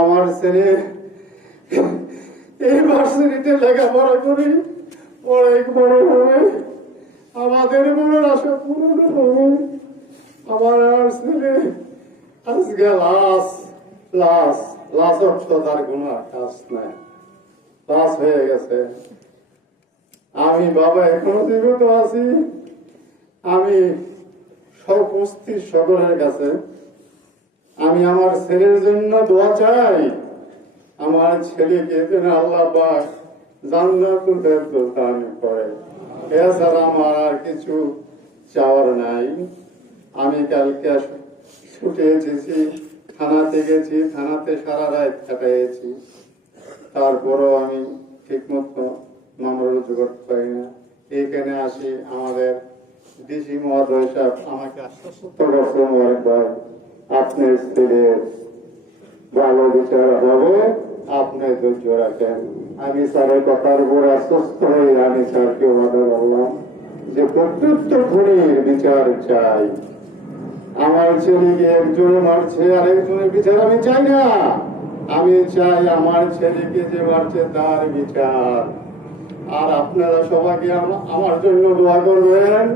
আমার ছেলে এই ভার্সিটিতে লেখাপড়া করে অনেক বড় হবে, আমাদের বড় আশা পূরণ হবে। আমার আর ছেলে আজকে লাশ অর্থ তার কোন কাজ নাই, লাশ হয়ে গেছে। আমি বাবা এখনো জীবিত আছি। আমি উপস্থিত সকলের কাছে আমি আমার ছেলের জন্য দোয়া চাই। আমার ছেলেকে যেন আল্লাহ পাক জান্নাতুল ফেরদৌস দান করে। এছাড়া আমার আর কিছু চাওয়ার নাই। আমি কালকে ছুটে এসেছি, থানাতে গেছি, থানাতে সারা রাত কাটাইছি, তারপরও আমি ঠিক মতো মামলা রুজু করতে পারি না। এখানে আসি, আমাদের ডিসি মহোদয় সাহেব আমাকে আশ্বস্ত করছে, মোবারক ভাই আপনার ছেলের ভালো বিচার হবে, আপনি ধৈর্য রাখেন। আমি স্যারের কথার উপর আশ্বস্ত হয়ে আমি স্যারকে কথা বললাম যে প্রত্যেকটা খুনির বিচার চাই। আমার ছেলেকে একজনে মারছে, আরেকজনের বিচার আমি চাই না। আমি চাই আমার ছেলেকে যে মারছে তার বিচার। আর আপনারা সবাইকে আমার জন্য দোয়া করবেন।